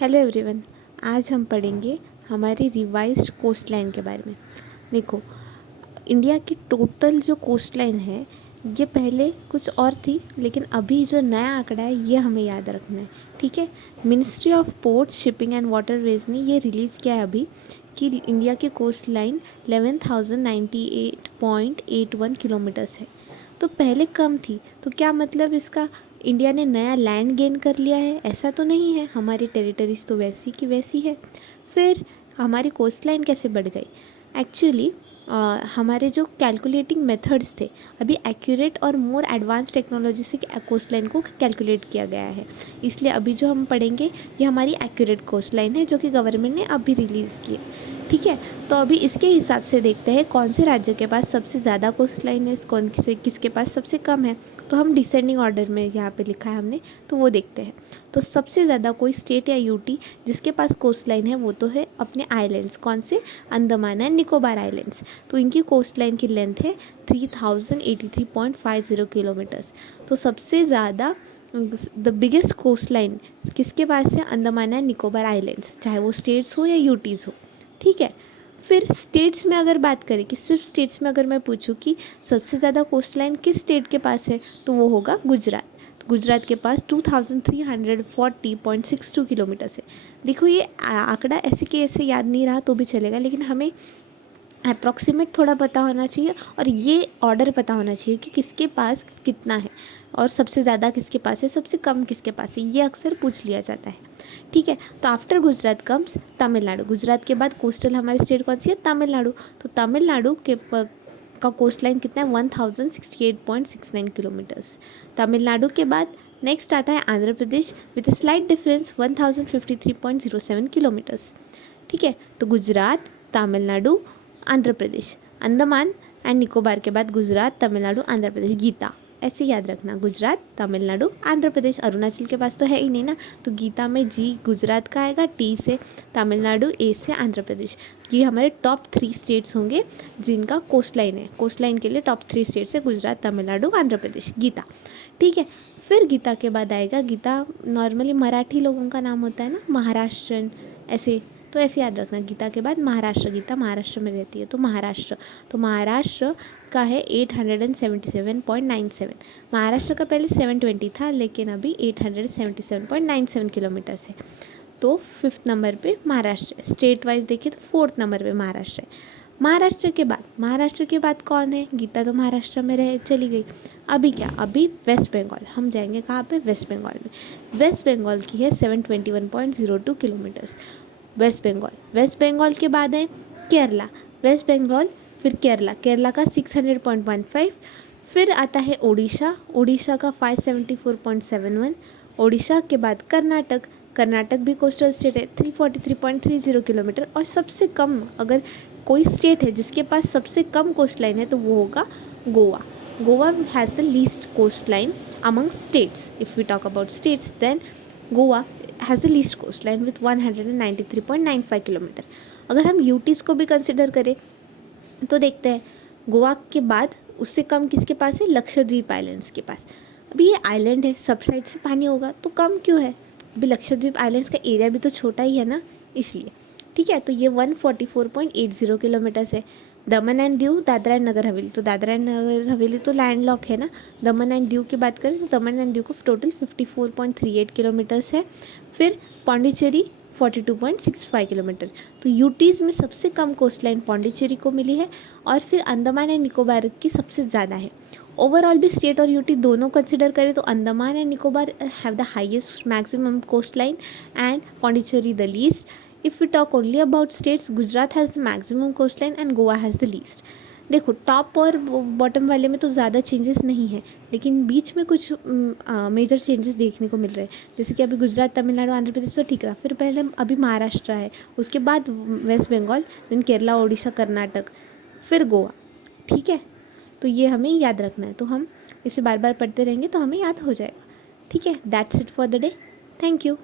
Hello everyone. आज हम पढ़ेंगे हमारी रिवाइज्ड कोस्ट लाइन के बारे में। देखो, इंडिया की टोटल जो कोस्ट लाइन है ये पहले कुछ और थी, लेकिन अभी जो नया आंकड़ा है ये हमें याद रखना है। ठीक है, ministry of ports shipping and waterways ने ये रिलीज़ किया है अभी कि इंडिया की कोस्ट लाइन 11,098.81 किलोमीटर्स है। तो पहले कम थी, तो क्या मतलब इसका इंडिया ने नया लैंड गेन कर लिया है? ऐसा तो नहीं है, हमारी टेरिटरीज तो वैसी की वैसी है। फिर हमारी कोस्ट लाइन कैसे बढ़ गई? एक्चुअली हमारे जो कैलकुलेटिंग मेथड्स थे, अभी एक्यूरेट और मोर एडवांस टेक्नोलॉजी से कोस्ट लाइन को कैलकुलेट किया गया है। इसलिए अभी जो हम पढ़ेंगे ये हमारी एक्यूरेट कोस्ट लाइन है, जो कि गवर्नमेंट ने अभी रिलीज़ की है। ठीक है, तो अभी इसके हिसाब से देखते हैं कौन से राज्य के पास सबसे ज़्यादा कोस्ट लाइन है, कौन से किसके पास सबसे कम है। तो हम डिसेंडिंग ऑर्डर में यहाँ पे लिखा है हमने, तो वो देखते हैं। तो सबसे ज़्यादा कोई स्टेट या यूटी जिसके पास कोस्ट लाइन है वो तो है अपने आइलैंड्स। कौन से? Andaman and Nicobar islands. तो इनकी कोस्ट लाइन की लेंथ है 3083.50 किलोमीटर्स। तो सबसे ज़्यादा द बिगेस्ट कोस्ट लाइन किसके पास है? अंडमान एंड निकोबार आइलैंड्स, चाहे वो स्टेट्स हो या यूटीज़ हो। ठीक है, फिर स्टेट्स में अगर बात करें कि सिर्फ स्टेट्स में अगर मैं पूछूं कि सबसे ज़्यादा कोस्ट लाइन किस स्टेट के पास है, तो वो होगा गुजरात। गुजरात के पास 2340.62 किलोमीटर्स है। देखो, ये आंकड़ा ऐसे के ऐसे याद नहीं रहा तो भी चलेगा, लेकिन हमें अप्रॉक्सीमेट थोड़ा पता होना चाहिए और ये ऑर्डर पता होना चाहिए कि किसके पास कितना है और सबसे ज़्यादा किसके पास है, सबसे कम किसके पास है। ये अक्सर पूछ लिया जाता है। ठीक है, तो आफ्टर गुजरात कम्स तमिलनाडु। गुजरात के बाद कोस्टल हमारी स्टेट कौन सी है? तमिलनाडु। तो तमिलनाडु के का कोस्ट लाइन कितना है? 1068.69 किलोमीटर्स। तमिलनाडु के बाद नेक्स्ट आता है Andhra Pradesh with slight difference 1053.07 kilometres. ठीक है, तो गुजरात, तमिलनाडु, आंध्र प्रदेश। अंडमान एंड निकोबार के बाद गुजरात, तमिलनाडु, आंध्र प्रदेश। गीता ऐसे याद रखना, गुजरात, तमिलनाडु, आंध्र प्रदेश। अरुणाचल के पास तो है ही नहीं ना, तो गीता में जी गुजरात का आएगा, टी से तमिलनाडु, ए से आंध्र प्रदेश। ये हमारे टॉप 3 स्टेट्स होंगे जिनका कोस्ट लाइन है। कोस्ट लाइन के लिए टॉप 3 स्टेट्स है गुजरात, तमिलनाडु, आंध्र प्रदेश। गीता। ठीक है, फिर गीता के बाद आएगा, गीता नॉर्मली मराठी लोगों का नाम होता है ना, महाराष्ट्रन ऐसे, तो ऐसे याद रखना। गीता के बाद महाराष्ट्र, गीता महाराष्ट्र में रहती है तो महाराष्ट्र। तो महाराष्ट्र का है 877.97। महाराष्ट्र का पहले 720 था, लेकिन अभी 877.97 किलोमीटर्स है। तो 5th नंबर पे महाराष्ट्र। स्टेट वाइज देखिए तो 4th नंबर पे महाराष्ट्र है। महाराष्ट्र के बाद कौन है? गीता तो महाराष्ट्र में रह चली गई। अभी क्या? अभी वेस्ट बंगाल। हम जाएंगे कहाँ पे? वेस्ट बंगाल में। वेस्ट बंगाल की है 721.02 किलोमीटर्स। वेस्ट बंगाल के बाद है केरला। वेस्ट बंगाल, फिर केरला का 600.15। फिर आता है ओडिशा का 574.71। ओडिशा के बाद कर्नाटक भी कोस्टल स्टेट है, 343.30 किलोमीटर। और सबसे कम अगर कोई स्टेट है जिसके पास सबसे कम कोस्ट लाइन है तो वो होगा Goa has the least coast line among states. If we talk about states, then Goa has the least coast line with 193.95 kilometre. अगर हम यूटीज़ को भी कंसिडर करें तो देखते हैं, गोवा के बाद उससे कम किसके पास है? लक्षद्वीप आइलैंड्स के पास। अभी ये आइलैंड है, सब साइड से पानी होगा तो कम क्यों है? अभी लक्षद्वीप आइलैंड्स का एरिया भी तो छोटा ही है ना, इसलिए। ठीक है, तो ये 144.80 किलोमीटर्स है। दमन एंड दीव, दादरा एंड नगर हवेली। तो दादरा एंड नगर हवेली तो लैंड लॉक है ना। दमन एंड दीव की बात करें तो दमन एंड दीव को टोटल 54.38 किलोमीटर्स है। फिर पौंडीचेरी 42.65 किलोमीटर। तो यूटीज़ में सबसे कम कोस्ट लाइन पौंडीचेरी को मिली है, और फिर अंडमान एंड निकोबार की सबसे ज़्यादा है। ओवरऑल भी स्टेट और यूटी दोनों कंसिडर करें तो Andaman and Nicobar have the highest maximum coast line and Pondicherry the least. If we talk only about states, Gujarat has the maximum coastline and Goa has the least. देखो, टॉप और bottom वाले में तो ज़्यादा चेंजेस नहीं है, लेकिन बीच में कुछ मेजर चेंजेस देखने को मिल रहे हैं। जैसे कि अभी गुजरात, तमिलनाडु, आंध्र प्रदेश तो ठीक रहा, फिर पहले अभी महाराष्ट्र है, उसके बाद वेस्ट बंगाल, देन केरला, ओडिशा, कर्नाटक, फिर गोवा। ठीक है, तो ये हमें याद रखना है। तो हम इसे बार बार पढ़ते रहेंगे तो हमें याद हो जाएगा। ठीक है, that's it for the day. Thank you.